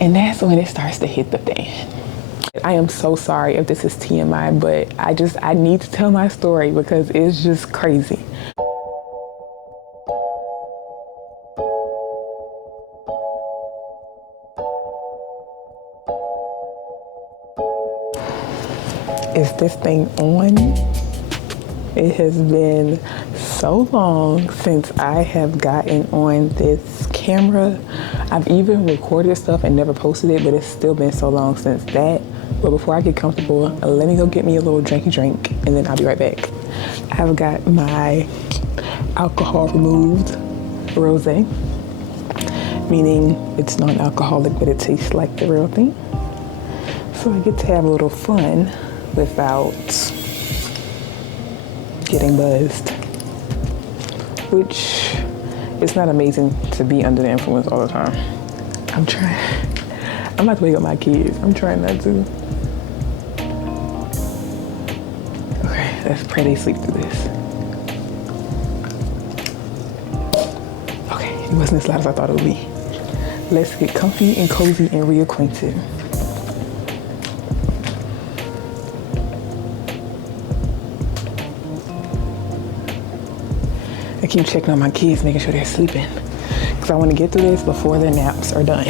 And that's when it starts to hit the fan. I am so sorry if this is TMI, but I need to tell my story because it's just crazy. Is this thing on? It has been so long since I have gotten on this camera. I've even recorded stuff and never posted it, but it's still been so long since that. But before I get comfortable, let me go get me a little drinky drink and then I'll be right back. I've got my alcohol removed rosé, meaning it's non-alcoholic, but it tastes like the real thing. So I get to have a little fun without getting buzzed, which is not amazing to be under the influence all the time. I'm about to wake up my kids. I'm trying not to. Okay, let's pray they sleep through this. Okay, it wasn't as loud as I thought it would be. Let's get comfy and cozy and reacquainted. I keep checking on my kids, making sure they're sleeping, because I want to get through this before their naps are done.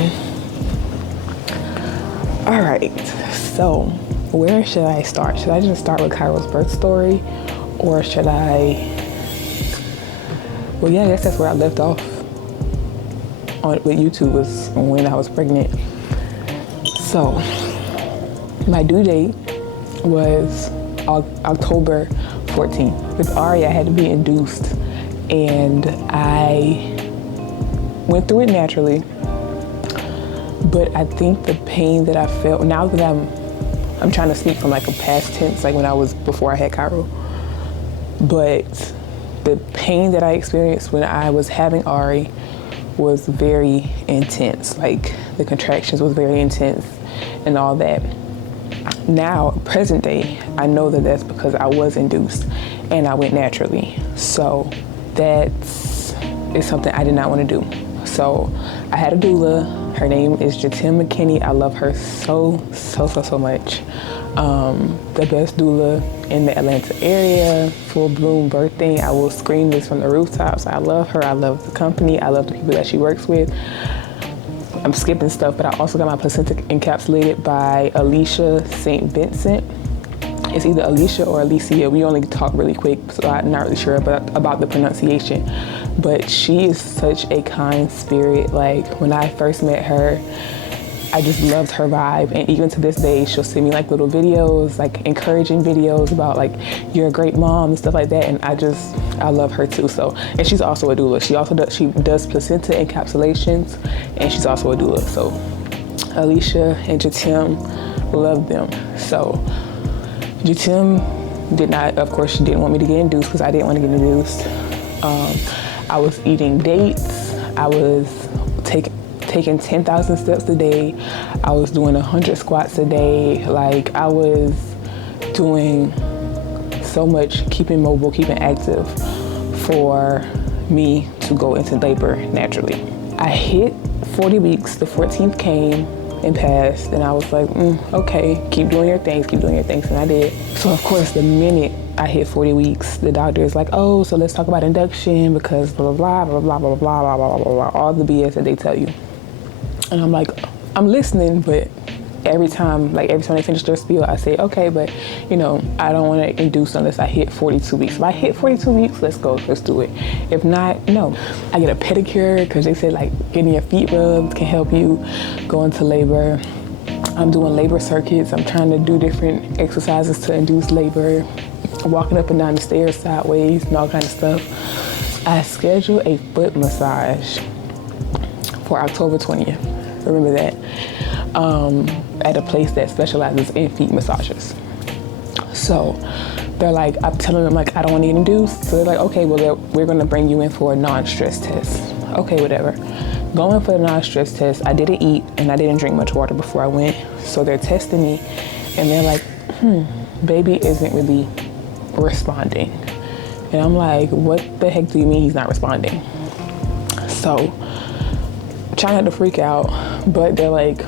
All right, so where should I start? Should I just start with Cairo's birth story, or should I? Well, yeah, I guess that's where I left off with YouTube, was when I was pregnant. So my due date was October 14th. With Ari, I had to be induced. And I went through it naturally, but I think the pain that I felt, now that I'm trying to speak from like a past tense, like when I was, before I had Cairo, but the pain that I experienced when I was having Ari was very intense. Like the contractions was very intense and all that. Now, present day, I know that that's because I was induced and I went naturally. So that is something I did not want to do. So I had a doula. Her name is Jatim McKinney. I love her so much. The best doula in the Atlanta area, full bloom birthing. I will scream this from the rooftops. I love her. I love the company. I love the people that she works with. I'm skipping stuff, but I also got my placenta encapsulated by Alicia St. Vincent. It's either Alicia or Alicia. We only talk really quick, so I'm not really sure about the pronunciation. But she is such a kind spirit. Like when I first met her, I just loved her vibe. And even to this day, she'll send me like little videos, like encouraging videos about like, you're a great mom and stuff like that. And I love her too. So, and she's also a doula. She does placenta encapsulations, and she's also a doula. So Alicia and Jatim, love them. So Jatim did not, of course, she didn't want me to get induced because I didn't want to get induced. I was eating dates. I was taking 10,000 steps a day. I was doing 100 squats a day. Like I was doing so much, keeping mobile, keeping active for me to go into labor naturally. I hit 40 weeks, the 14th came and passed, and I was like, okay, keep doing your things, and I did. So of course, the minute I hit 40 weeks, the doctor is like, oh, so let's talk about induction because blah, blah, blah, blah, blah, blah, blah, blah, blah, blah, all the BS that they tell you. And I'm like, I'm listening, but every time they finish their spiel, I say, okay, but I don't want to induce unless I hit 42 weeks. If I hit 42 weeks, let's go, let's do it. If not, no. I get a pedicure because they said like getting your feet rubbed can help you go into labor. I'm doing labor circuits. I'm trying to do different exercises to induce labor, walking up and down the stairs sideways and all kind of stuff. I scheduled a foot massage for October 20th. Remember that. At a place that specializes in feet massages. So they're like, I'm telling them like, I don't want to get induced. So they're like, okay, well, we're going to bring you in for a non-stress test. Okay, whatever. Going for the non-stress test, I didn't eat and I didn't drink much water before I went. So they're testing me and they're like, baby isn't really responding. And I'm like, what the heck do you mean he's not responding? So try not to freak out, but they're like,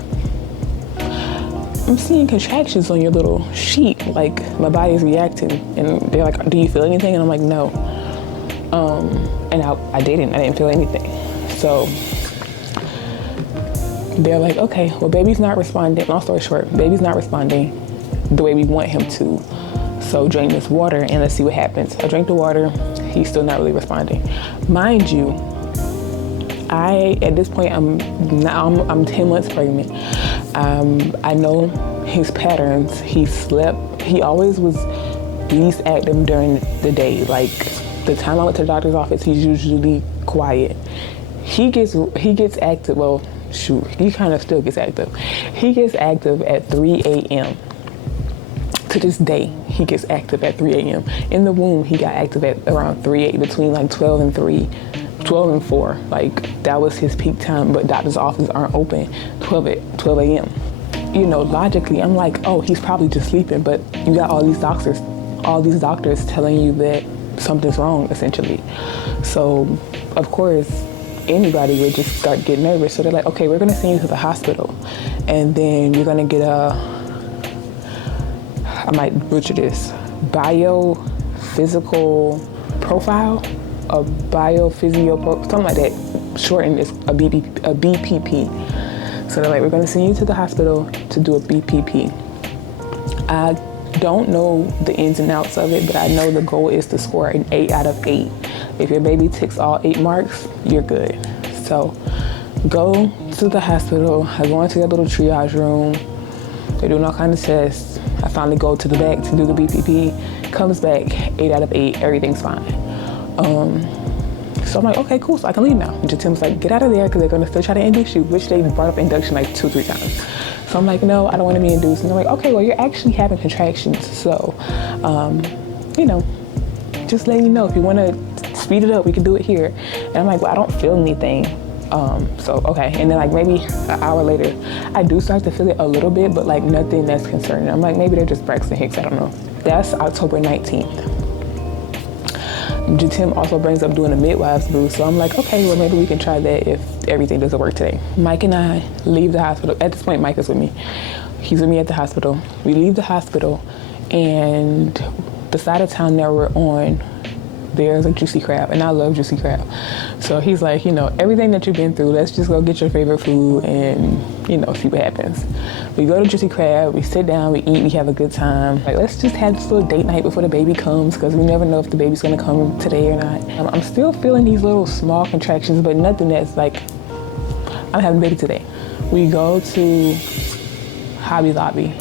I'm seeing contractions on your little sheet, like my body's reacting. And they're like, do you feel anything? And I'm like, no. And I didn't feel anything. So they're like, okay, well, baby's not responding. Long story short, baby's not responding the way we want him to. So drain this water and let's see what happens. I drank the water, he's still not really responding. Mind you, at this point, I'm 10 months pregnant. I know his patterns. He always was least active during the day. Like the time I went to the doctor's office, he's usually quiet. He gets active, well, shoot, he kind of still gets active. He gets active at 3 a.m. To this day, he gets active at 3 a.m. In the womb, he got active at around 3 a.m. between like 12 and 3. 12 and 4, like that was his peak time, but doctor's offices aren't open 12 a.m. You know, logically, I'm like, oh, he's probably just sleeping, but you got all these doctors telling you that something's wrong, essentially. So, of course, anybody would just start getting nervous. So they're like, okay, we're gonna send you to the hospital, and then you're gonna get I might butcher this, biophysical profile, a something like that. Shortened is a BPP. So they're like, we're gonna send you to the hospital to do a BPP. I don't know the ins and outs of it, but I know the goal is to score an 8 out of 8. If your baby ticks all 8 marks, you're good. So go to the hospital. I go into their little triage room. They're doing all kinds of tests. I finally go to the back to do the BPP. Comes back 8 out of 8. Everything's fine. So I'm like, okay, cool, so I can leave now. And Tim's like, get out of there because they're gonna still try to induce you, which they brought up induction like 2-3 times. So I'm like, no, I don't wanna be induced. And they're like, okay, well, you're actually having contractions. So, just letting you know, if you wanna speed it up, we can do it here. And I'm like, well, I don't feel anything. So, okay. And then like maybe an hour later, I do start to feel it a little bit, but like nothing that's concerning. I'm like, maybe they're just Braxton Hicks, I don't know. That's October 19th. Tim also brings up doing a midwives brew, so I'm like, okay, well, maybe we can try that if everything doesn't work today. Mike and I leave the hospital. At this point, Mike is with me. He's with me at the hospital. We leave the hospital, and the side of town that we're on, there's a Juicy Crab, and I love Juicy Crab. So he's like, everything that you've been through, let's just go get your favorite food and, see what happens. We go to Juicy Crab, we sit down, we eat, we have a good time. Like, let's just have this little date night before the baby comes, because we never know if the baby's gonna come today or not. I'm still feeling these little small contractions, but nothing that's like, I'm having a baby today. We go to Hobby Lobby,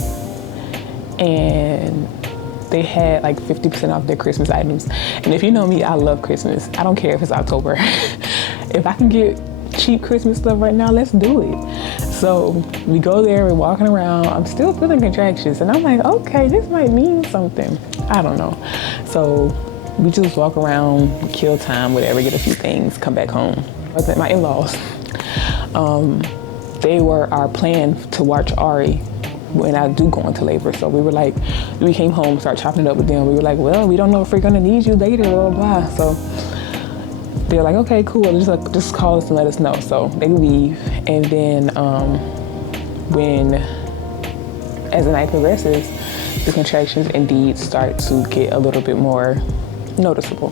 and they had like 50% off their Christmas items. And if you know me, I love Christmas. I don't care if it's October. If I can get cheap Christmas stuff right now, let's do it. So we go there, we're walking around. I'm still feeling contractions. And I'm like, okay, this might mean something. I don't know. So we just walk around, kill time, whatever, get a few things, come back home. I was at my in-laws. They were our plan to watch Ari when I do go into labor. So we came home, started chopping it up with them. We were like, well, we don't know if we're gonna need you later, blah, blah, blah. So they're like, okay, cool, just call us and let us know. So they leave, and then as the night progresses, the contractions indeed start to get a little bit more noticeable.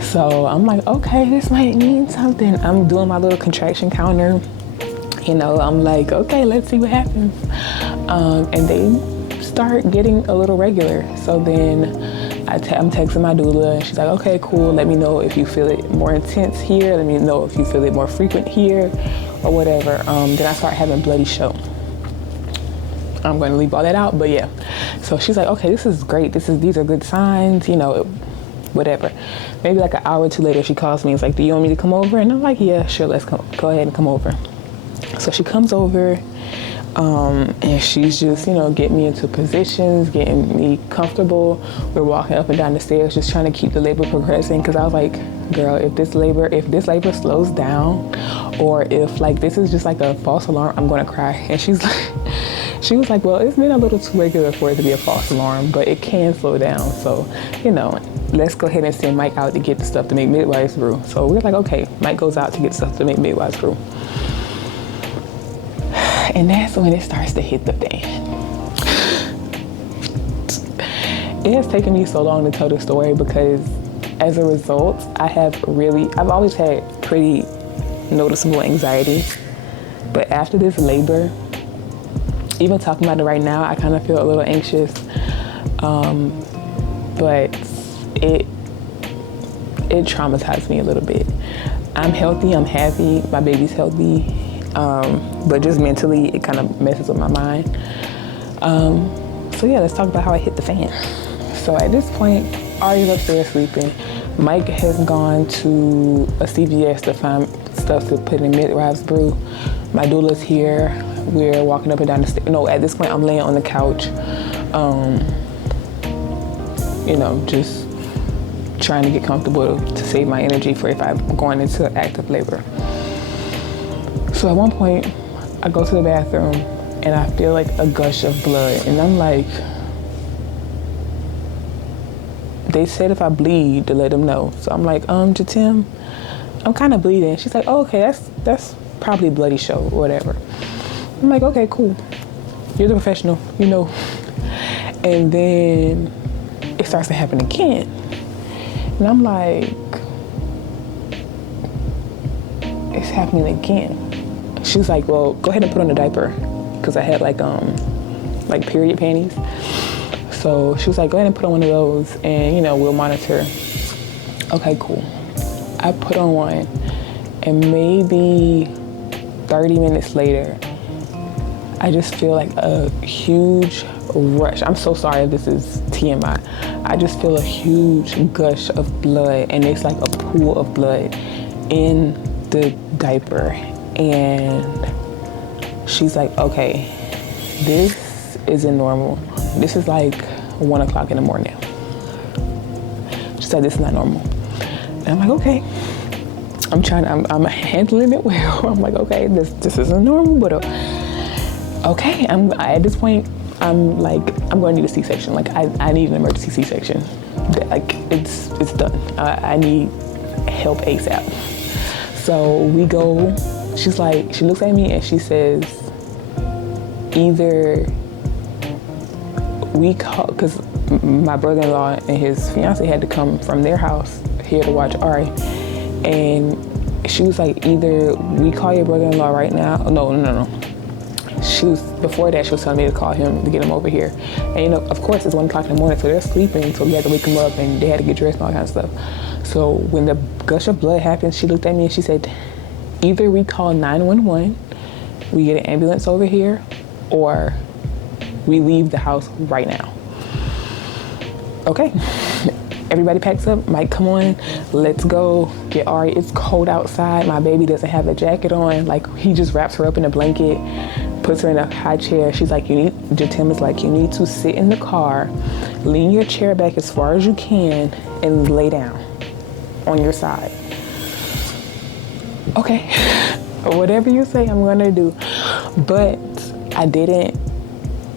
So I'm like, okay, this might mean something. I'm doing my little contraction counter. I'm like, okay, let's see what happens. And they start getting a little regular. So then I'm texting my doula, and she's like, okay, cool. Let me know if you feel it more intense here. Let me know if you feel it more frequent here or whatever. Then I start having bloody show. I'm going to leave all that out, but yeah. So she's like, okay, this is great. These are good signs, whatever. Maybe like an hour or two later, she calls me and is like, do you want me to come over? And I'm like, yeah, sure, let's go ahead and come over. So she comes over, and she's just, getting me into positions, getting me comfortable. We're walking up and down the stairs, just trying to keep the labor progressing. Because I was like, girl, if this labor slows down, or if like this is just like a false alarm, I'm gonna cry. And she was like, well, it's been a little too regular for it to be a false alarm, but it can slow down. So, let's go ahead and send Mike out to get the stuff to make midwives brew. So we're like, okay, Mike goes out to get stuff to make midwives brew. And that's when it starts to hit the fan. It has taken me so long to tell this story because as a result, I've always had pretty noticeable anxiety. But after this labor, even talking about it right now, I kind of feel a little anxious. But it traumatized me a little bit. I'm healthy, I'm happy, my baby's healthy, but just mentally, it kind of messes with my mind. So yeah, let's talk about how I hit the fan. So at this point, Ari's upstairs sleeping. Mike has gone to a CVS to find stuff to put in midwives brew. My doula's here. We're walking up and down the stairs. No, at this point, I'm laying on the couch, just trying to get comfortable to save my energy for if I'm going into active labor. So at one point, I go to the bathroom and I feel like a gush of blood. And I'm like, they said if I bleed to let them know. So I'm like, Jatim, I'm kind of bleeding. She's like, oh, okay, that's probably bloody show or whatever. I'm like, okay, cool. You're the professional, you know. And then it starts to happen again. And I'm like, it's happening again. She was like, well, go ahead and put on a diaper. Because I had like period panties. So she was like, go ahead and put on one of those and, we'll monitor. Okay, cool. I put on one and maybe 30 minutes later, I just feel like a huge rush. I'm so sorry if this is TMI. I just feel a huge gush of blood and it's like a pool of blood in the diaper. And she's like, okay, this isn't normal. This is like 1 o'clock in the morning. She said, this is not normal. And I'm like, okay. I'm handling it well. I'm like, okay, this isn't normal, but okay. At this point, I'm going to need a C-section. Like, I need an emergency C-section. Like, it's done. I need help ASAP. So we go, she looks at me and she says, either we call, because my brother-in-law and his fiance had to come from their house here to watch Ari. And she was like, either we call your brother-in-law right now. No. Before that, she was telling me to call him to get him over here. And of course it's 1 o'clock in the morning, so they're sleeping, so we had to wake them up and they had to get dressed and all kind of stuff. So when the gush of blood happened, she looked at me and she said, either we call 911, we get an ambulance over here, or we leave the house right now. Okay. Everybody packs up. Mike, come on, let's go get Ari. It's cold outside. My baby doesn't have a jacket on. Like, he just wraps her up in a blanket, puts her in a high chair. She's like, Jatim is like, you need to sit in the car, lean your chair back as far as you can, and lay down on your side. Okay, whatever you say, I'm gonna do. But I didn't.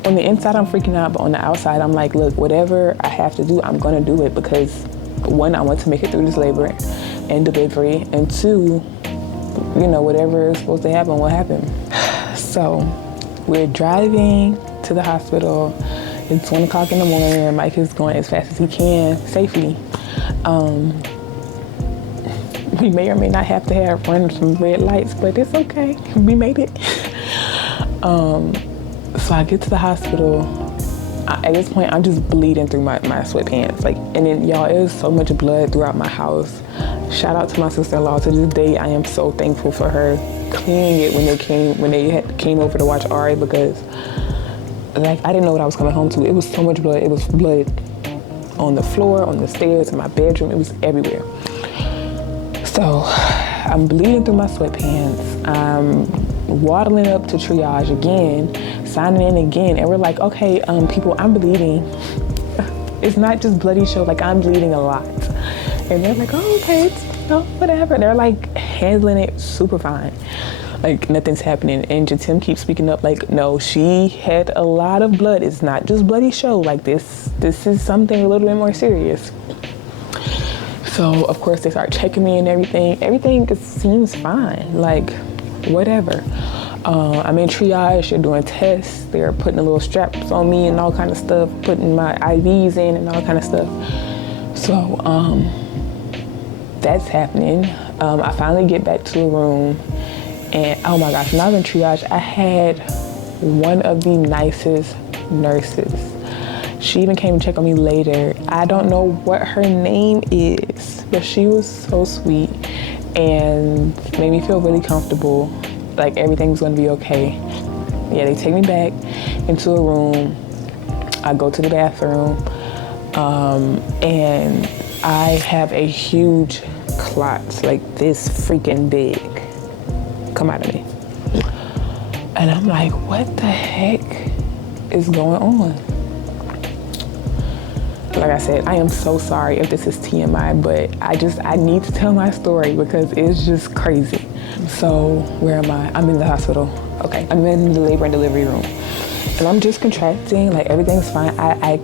On the inside, I'm freaking out, but on the outside, I'm like, look, whatever I have to do, I'm gonna do it because 1, I want to make it through this labor and delivery, and 2, whatever is supposed to happen will happen. So we're driving to the hospital. It's 1 o'clock in the morning and Mike is going as fast as he can safely. We may or may not have to run some red lights, but it's okay. We made it. So I get to the hospital. At this point, I'm just bleeding through my sweatpants. And then y'all, it was so much blood throughout my house. Shout out to my sister-in-law. To this day, I am so thankful for her cleaning it when they came over to watch Ari, because I didn't know what I was coming home to. It was so much blood. It was blood on the floor, on the stairs, in my bedroom. It was everywhere. So I'm bleeding through my sweatpants. I'm waddling up to triage again, signing in again, and we're like, okay, people, I'm bleeding. It's not just bloody show, I'm bleeding a lot. And they're like, oh, okay, it's, whatever. They're handling it super fine. Nothing's happening. And Jatim keeps speaking up no, she had a lot of blood. It's not just bloody show. This is something a little bit more serious. So of course they start checking me and everything. Everything seems fine, whatever. I'm in triage, they're doing tests, they're putting the little straps on me and all kind of stuff, putting my IVs in and all kind of stuff. So that's happening. I finally get back to the room, and oh my gosh, when I was in triage, I had one of the nicest nurses. She even came to check on me later. I don't know what her name is, but she was so sweet and made me feel really comfortable, like everything's gonna be okay. Yeah, they take me back into a room. I go to the bathroom, and I have a huge clot, like this freaking big, come out of me. And I'm like, what the heck is going on? Like I said, I am so sorry if this is TMI, but I need to tell my story because it's just crazy. So where am I? I'm in the hospital. Okay, I'm in the labor and delivery room. And I'm just contracting, like everything's fine. I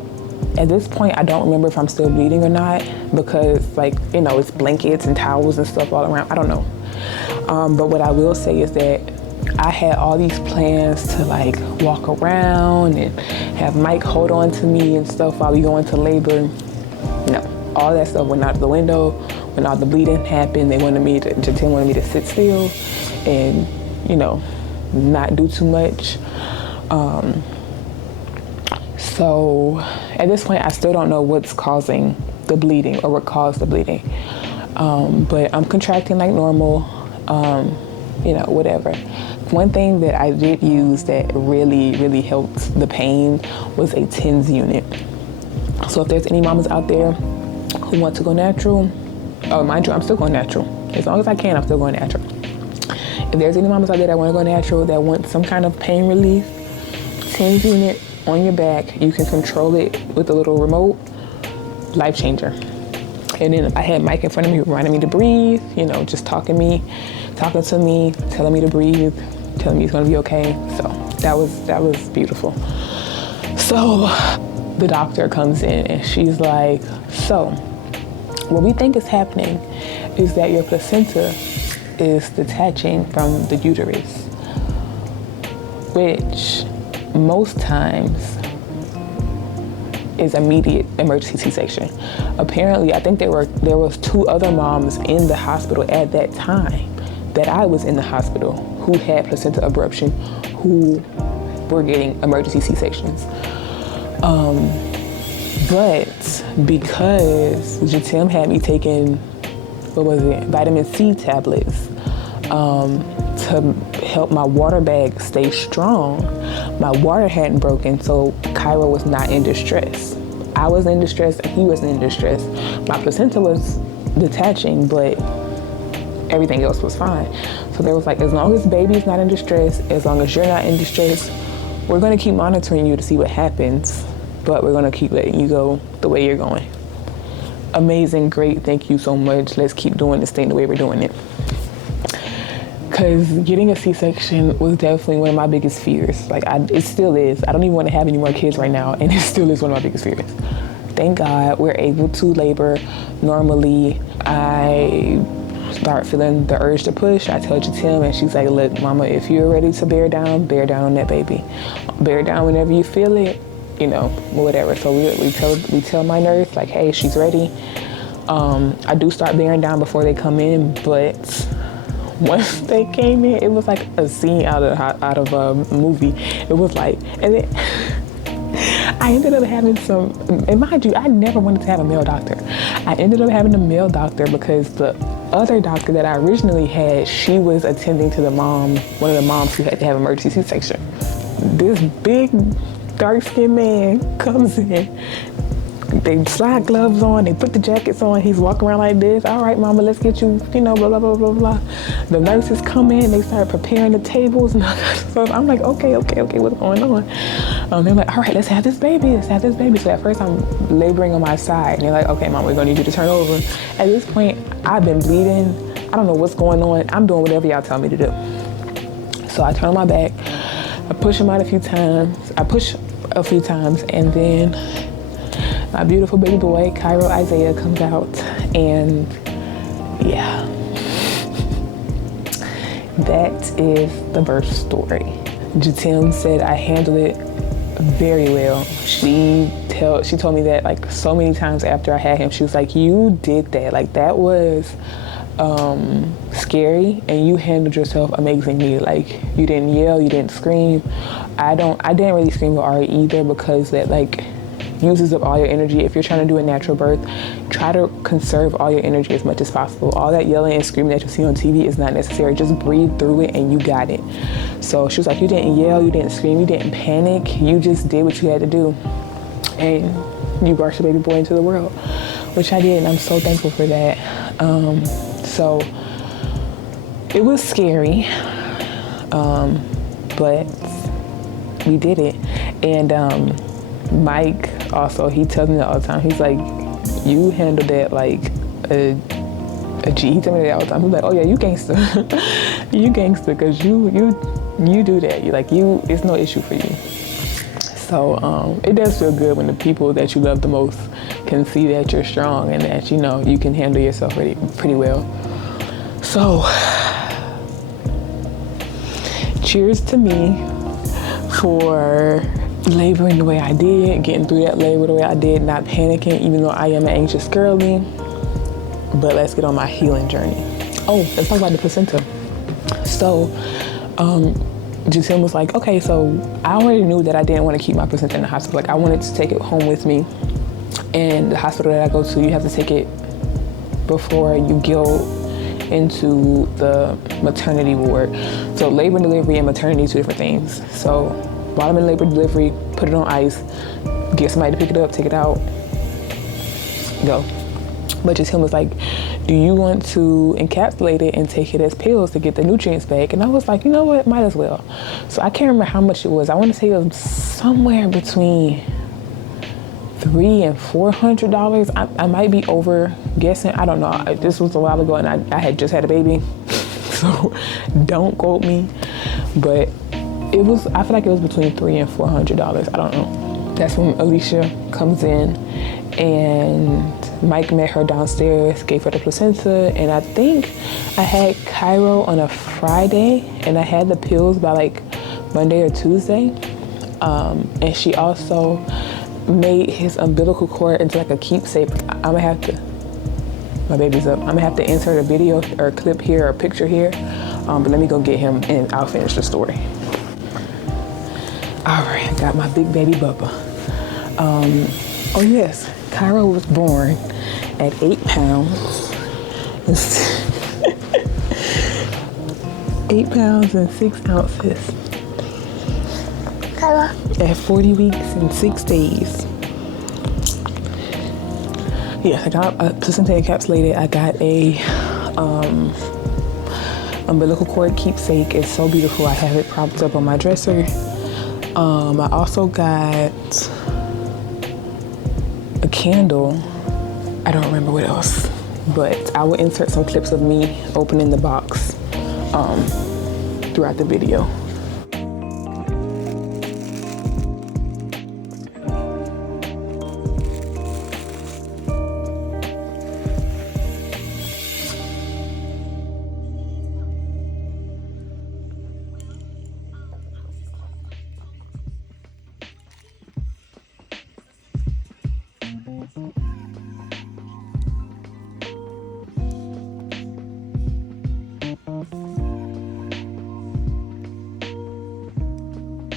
at this point, I don't remember if I'm still bleeding or not because like, you know, it's blankets and towels and stuff all around. I don't know. But what I will say is that I had all these plans to like walk around and have Mike hold on to me and stuff while we go into labor. No, all that stuff went out the window. When all the bleeding happened, Jatim wanted me to sit still and, you know, not do too much. So at this point, I still don't know what's causing the bleeding or what caused the bleeding. But I'm contracting like normal, you know, whatever. One thing that I did use that really, really helped the pain was a TENS unit. So if there's any mamas out there who want to go natural, oh, mind you, I'm still going natural. As long as I can, I'm still going natural. If there's any mamas out there that want to go natural, that want some kind of pain relief, TENS unit on your back, you can control it with a little remote, life changer. And then I had Mike in front of me, reminding me to breathe, you know, just talking to me, telling me to breathe, telling me it's gonna be okay. So that was beautiful. So the doctor comes in and she's like, so what we think is happening is that your placenta is detaching from the uterus, which most times is immediate emergency C-section. Apparently, I think there was 2 other moms in the hospital at that time that I was in the hospital who had placenta abruption, who were getting emergency C-sections. But because Jatim had me taking, vitamin C tablets to help my water bag stay strong, my water hadn't broken, so Cairo was not in distress. I was in distress and he was in distress. My placenta was detaching, but everything else was fine. So they was like, as long as baby's not in distress, as long as you're not in distress, we're gonna keep monitoring you to see what happens, but we're gonna keep letting you go the way you're going. Amazing, great, thank you so much. Let's keep doing this thing the way we're doing it. Because getting a C-section was definitely one of my biggest fears. Like, it still is. I don't even want to have any more kids right now, and it still is one of my biggest fears. Thank God we're able to labor normally. I start feeling the urge to push. I tell Jatim, and she's like, look, mama, if you're ready to bear down on that baby. Bear down whenever you feel it, you know, whatever. So we tell my nurse, like, hey, she's ready. I do start bearing down before they come in, but once they came in, it was like a scene out of a movie. It was like, and then I ended up having some, and mind you, I never wanted to have a male doctor. I ended up having a male doctor because the other doctor that I originally had, she was attending to one of the moms who had to have emergency C-section. This big, dark-skinned man comes in. They slide gloves on, they put the jackets on, he's walking around like this. All right, mama, let's get you, you know, blah, blah, blah, blah, blah. The nurses come in, they start preparing the tables and all that stuff. I'm like, okay, what's going on? They're like, all right, let's have this baby. So at first I'm laboring on my side. And they're like, okay, mama, we're gonna need you to turn over. At this point, I've been bleeding. I don't know what's going on. I'm doing whatever y'all tell me to do. So I turn on my back, I push him out a few times, and then my beautiful baby boy, Cairo Isaiah, comes out, and yeah, that is the birth story. Jatim said I handled it very well. She told me that like so many times after I had him. She was like, you did that. Like that was scary, and you handled yourself amazingly. Like you didn't yell, you didn't scream. I didn't really scream with Ari either, because that like uses up all your energy. If you're trying to do a natural birth, try to conserve all your energy as much as possible. All that yelling and screaming that you see on TV is not necessary. Just breathe through it and you got it. So she was like, you didn't yell, you didn't scream, you didn't panic. You just did what you had to do, and you brought your baby boy into the world, which I did, and I'm so thankful for that. So it was scary, but we did it. And Mike also, he tells me that all the time. He's like, you handled that like a G. He tells me that all the time. He's like, oh yeah, you gangster. You gangster, because you do that. It's no issue for you. So it does feel good when the people that you love the most can see that you're strong and that you can handle yourself pretty well. So cheers to me for laboring the way I did, getting through that labor the way I did, not panicking, even though I am an anxious girly. But let's get on my healing journey. Oh, let's talk about the placenta. So Jatim was like, okay, so I already knew that I didn't want to keep my placenta in the hospital. Like I wanted to take it home with me. And the hospital that I go to, you have to take it before you go into the maternity ward. So labor and delivery and maternity are two different things. So while I'm in labor and delivery, put it on ice, get somebody to pick it up, take it out, go. But Jatim was like, do you want to encapsulate it and take it as pills to get the nutrients back? And I was like, you know what, might as well. So I can't remember how much it was. I want to say it was somewhere between $300 and $400. I might be over guessing. I don't know. This was a while ago, and I had just had a baby, so don't quote me. But it was. I feel like it was between $300 and $400. I don't know. That's when Alicia comes in, and Mike met her downstairs, gave her the placenta, and I think I had Cairo on a Friday, and I had the pills by like Monday or Tuesday. And she also made his umbilical cord into like a keepsake. My baby's up. I'm gonna have to insert a video or a clip here or a picture here. But let me go get him and I'll finish the story. All right, I got my big baby Bubba. Oh yes, Cairo was born at 8 pounds. 8 pounds and 6 ounces. At 40 weeks and 6 days. Yeah, I got a placenta encapsulated. I got a umbilical cord keepsake. It's so beautiful. I have it propped up on my dresser. I also got a candle. I don't remember what else, but I will insert some clips of me opening the box throughout the video.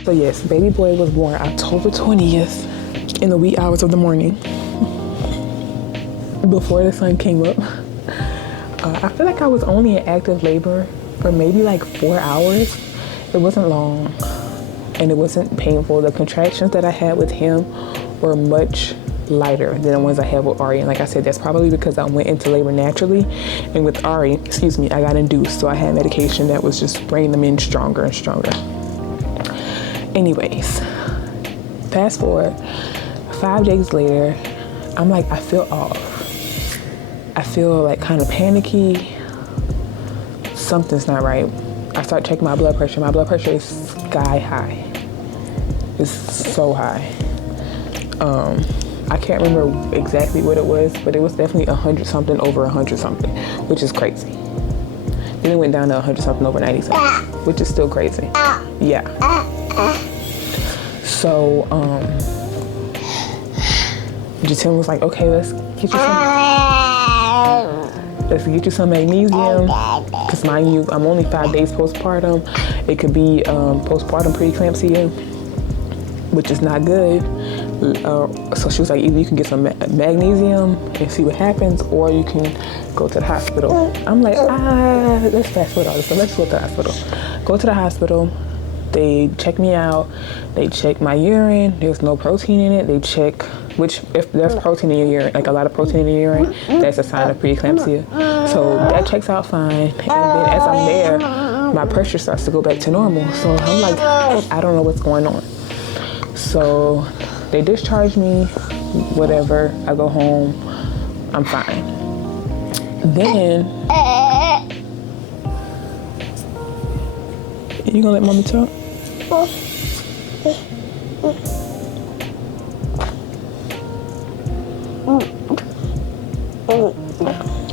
So yes, baby boy was born October 20th in the wee hours of the morning before the sun came up. I feel like I was only in active labor for maybe like 4 hours. It wasn't long and it wasn't painful. The contractions that I had with him were much lighter than the ones I had with Ari. And like I said, that's probably because I went into labor naturally. And with Ari, I got induced. So I had medication that was just bringing them in stronger and stronger. Anyways, fast forward, 5 days later, I'm like, I feel off. I feel like kind of panicky. Something's not right. I start checking my blood pressure. My blood pressure is sky high. It's so high. I can't remember exactly what it was, but it was definitely 100 something over 100 something, which is crazy. Then it went down to 100 something over 97, which is still crazy. Yeah. So, Jatim was like, okay, let's get you some magnesium. Because mind you, I'm only 5 days postpartum. It could be postpartum preeclampsia, which is not good. So she was like, either you can get some magnesium and see what happens, or you can go to the hospital. I'm like, let's fast forward all this. So let's go to the hospital. Go to the hospital. They check me out. They check my urine. There's no protein in it. They check, which if there's protein in your urine, like a lot of protein in your urine, that's a sign of preeclampsia. So that checks out fine. And then as I'm there, my pressure starts to go back to normal. So I'm like, I don't know what's going on. So they discharge me, whatever. I go home. I'm fine. Then, you gonna let mommy talk?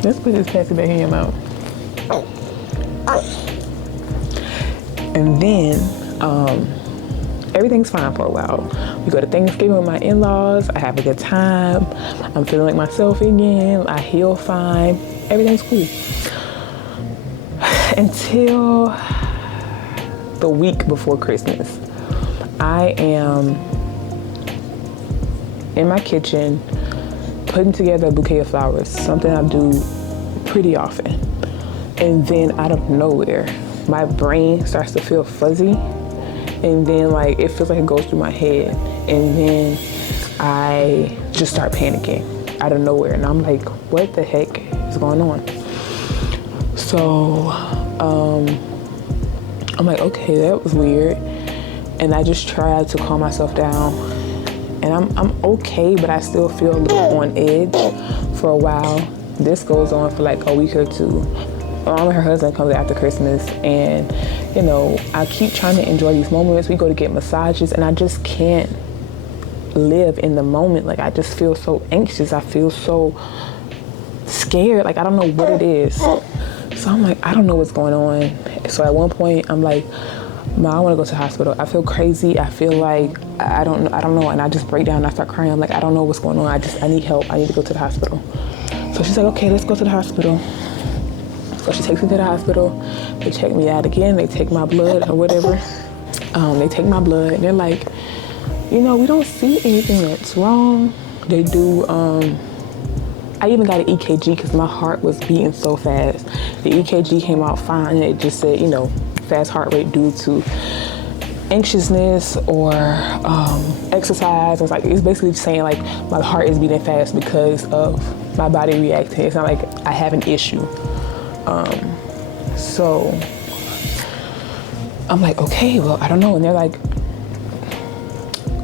Let's put this patsy back in your mouth. And then, everything's fine for a while. We go to Thanksgiving with my in-laws. I have a good time. I'm feeling like myself again. I heal fine. Everything's cool. Until the week before Christmas. I am in my kitchen putting together a bouquet of flowers, something I do pretty often. And then out of nowhere, my brain starts to feel fuzzy. And then like, it feels like it goes through my head. And then I just start panicking out of nowhere. And I'm like, what the heck is going on? So, I'm like, okay, that was weird. And I just tried to calm myself down. And I'm okay, but I still feel a little on edge for a while. This goes on for like a week or two. Mom and her husband comes after Christmas, and you know, I keep trying to enjoy these moments. We go to get massages, and I just can't live in the moment. Like, I just feel so anxious. I feel so scared. Like, I don't know what it is. So I'm like, I don't know what's going on. So at one point, I'm like, Mom, I want to go to the hospital. I feel crazy. I feel like I don't know. And I just break down and I start crying. I'm like, I don't know what's going on. I need help. I need to go to the hospital. So she's like, okay, let's go to the hospital. So she takes me to the hospital. They check me out again. They take my blood or whatever. They take my blood and they're like, you know, we don't see anything that's wrong. They do, I even got an EKG because my heart was beating so fast. The EKG came out fine. It just said, you know, fast heart rate due to anxiousness or exercise. It's basically saying like my heart is beating fast because of my body reacting. It's not like I have an issue. So I'm like, okay, well, I don't know. And they're like,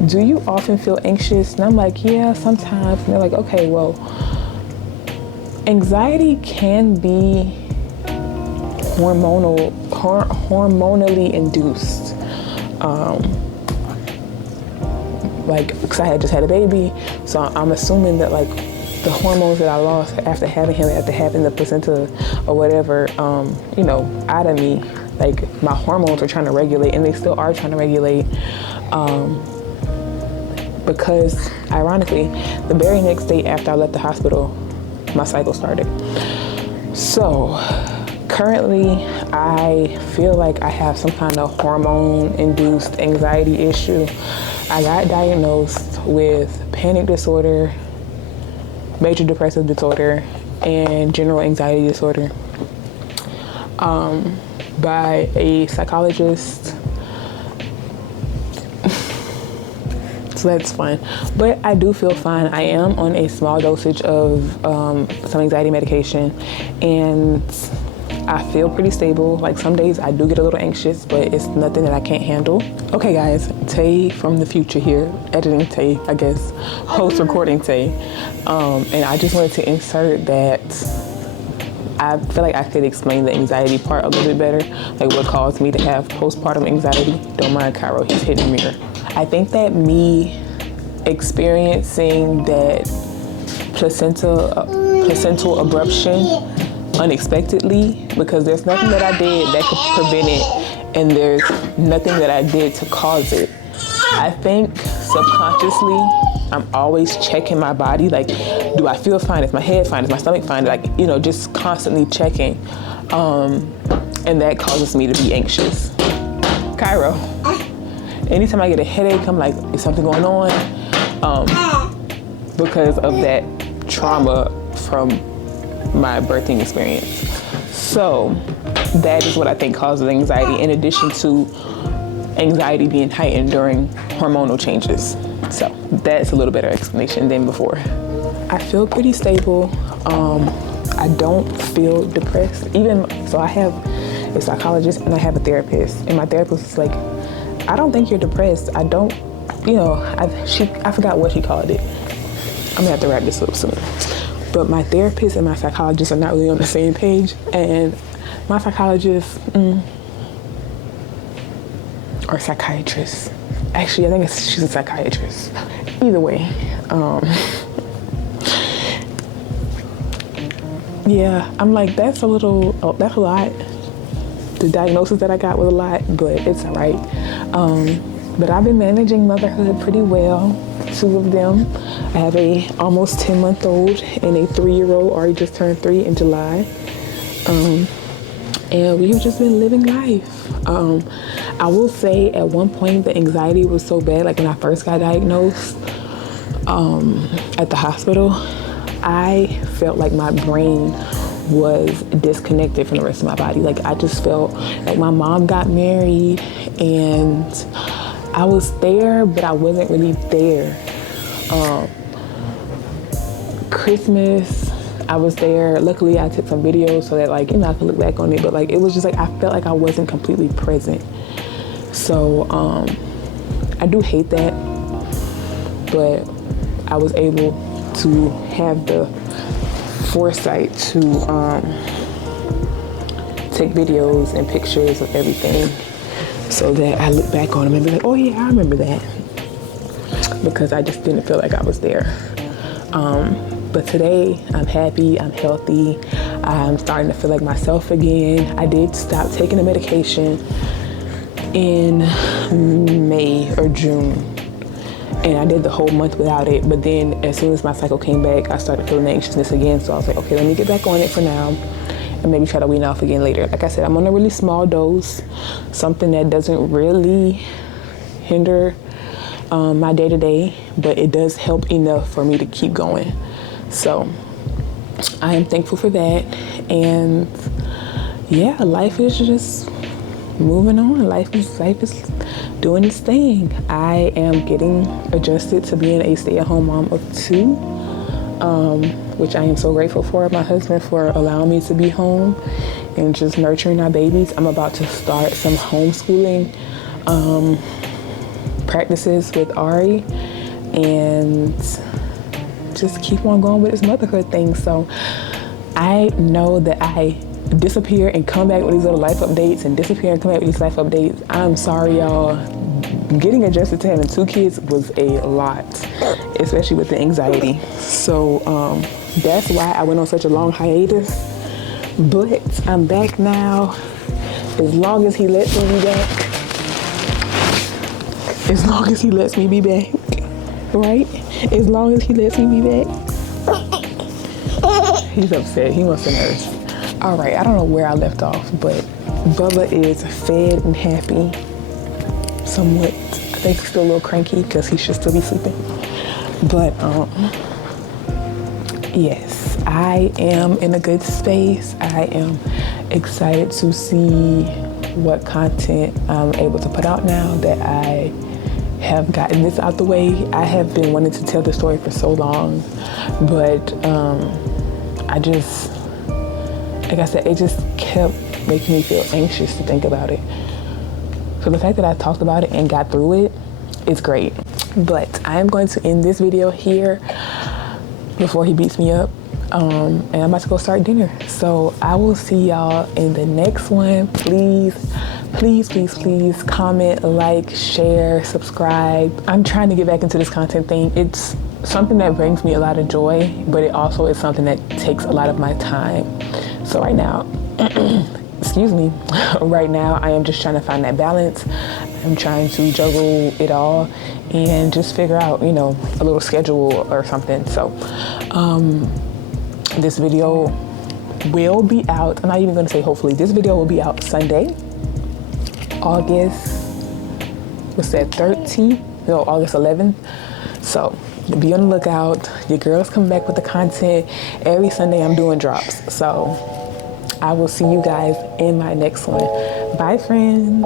do you often feel anxious? And I'm like, yeah, sometimes. And they're like, okay, well, anxiety can be hormonally induced. Like, because I had just had a baby, so I'm assuming that like the hormones that I lost after having the placenta or whatever, you know, out of me, like my hormones are trying to regulate, and they still are trying to regulate, because ironically, the very next day after I left the hospital, my cycle started. So currently, I feel like I have some kind of hormone-induced anxiety issue. I got diagnosed with panic disorder, major depressive disorder, and general anxiety disorder by a psychologist. So that's fine. But I do feel fine. I am on a small dosage of some anxiety medication, and I feel pretty stable. Like some days I do get a little anxious, but it's nothing that I can't handle. Okay guys, Tay from the future here, editing Tay, I guess, post-recording Tay. And I just wanted to insert that I feel like I could explain the anxiety part a little bit better, like what caused me to have postpartum anxiety. Don't mind Cairo, he's hitting the mirror. I think that me experiencing that placental abruption unexpectedly, because there's nothing that I did that could prevent it, and there's nothing that I did to cause it. I think subconsciously, I'm always checking my body, like, do I feel fine? Is my head fine? Is my stomach fine? Like, just constantly checking. And that causes me to be anxious. Cairo, anytime I get a headache, I'm like, is something going on? Because of that trauma from my birthing experience. So that is what I think causes anxiety, in addition to anxiety being heightened during hormonal changes. So that's a little better explanation than before. I feel pretty stable. I don't feel depressed. So I have a psychologist and I have a therapist. And my therapist is like, I don't think you're depressed. I don't, I forgot what she called it. I'm gonna have to wrap this up soon. But my therapist and my psychologist are not really on the same page. And my psychologist, or psychiatrist. Actually, I think she's a psychiatrist. Either way. Yeah, I'm like, that's a lot. The diagnosis that I got was a lot, but it's all right. But I've been managing motherhood pretty well, 2 of them. I have a almost 10-month-old and a 3-year-old, already just turned 3 in July. And we've just been living life. I will say at one point the anxiety was so bad, like when I first got diagnosed at the hospital, I felt like my brain was disconnected from the rest of my body. Like I just felt like my mom got married and I was there, but I wasn't really there. Christmas, I was there. Luckily, I took some videos so that I could look back on it. But it was just I felt like I wasn't completely present. So I do hate that, but I was able to have the foresight to take videos and pictures of everything so that I look back on them and be like, oh yeah, I remember that. Because I just didn't feel like I was there. But today, I'm happy, I'm healthy, I'm starting to feel like myself again. I did stop taking the medication in May or June, and I did the whole month without it. But then as soon as my cycle came back, I started feeling anxiousness again. So I was like, okay, let me get back on it for now and maybe try to wean off again later. Like I said, I'm on a really small dose, something that doesn't really hinder my day-to-day, but it does help enough for me to keep going. So I am thankful for that. And yeah, life is just moving on. Life is doing its thing. I am getting adjusted to being a stay-at-home mom of 2, which I am so grateful for my husband for allowing me to be home and just nurturing our babies. I'm about to start some homeschooling practices with Ari and just keep on going with this motherhood thing. So I know that I disappear and come back with these little life updates and disappear and come back with these life updates. I'm sorry, y'all. Getting adjusted to having 2 kids was a lot, especially with the anxiety. So that's why I went on such a long hiatus. But I'm back now, as long as he lets me be back. As long as he lets me be back, right? As long as he lets me be back. He's upset, he wants to nurse. All right, I don't know where I left off, but Bubba is fed and happy, somewhat. I think he's still a little cranky because he should still be sleeping. But yes, I am in a good space. I am excited to see what content I'm able to put out now that I have gotten this out the way. I have been wanting to tell the story for so long, but I just, like I said, it just kept making me feel anxious to think about it. So the fact that I talked about it and got through it is great. But I am going to end this video here before he beats me up. And I'm about to go start dinner. So I will see y'all in the next one. Please comment, like, share, subscribe. I'm trying to get back into this content thing. It's something that brings me a lot of joy, but it also is something that takes a lot of my time. So right now, excuse me, right now I am just trying to find that balance. I'm trying to juggle it all and just figure out, you know, a little schedule or something. So this video will be out. I'm not even gonna say hopefully. This video will be out Sunday, August, what's that, 13th? No, August 11th. So be on the lookout. Your girl's coming back with the content. Every Sunday I'm doing drops. So I will see you guys in my next one. Bye, friends.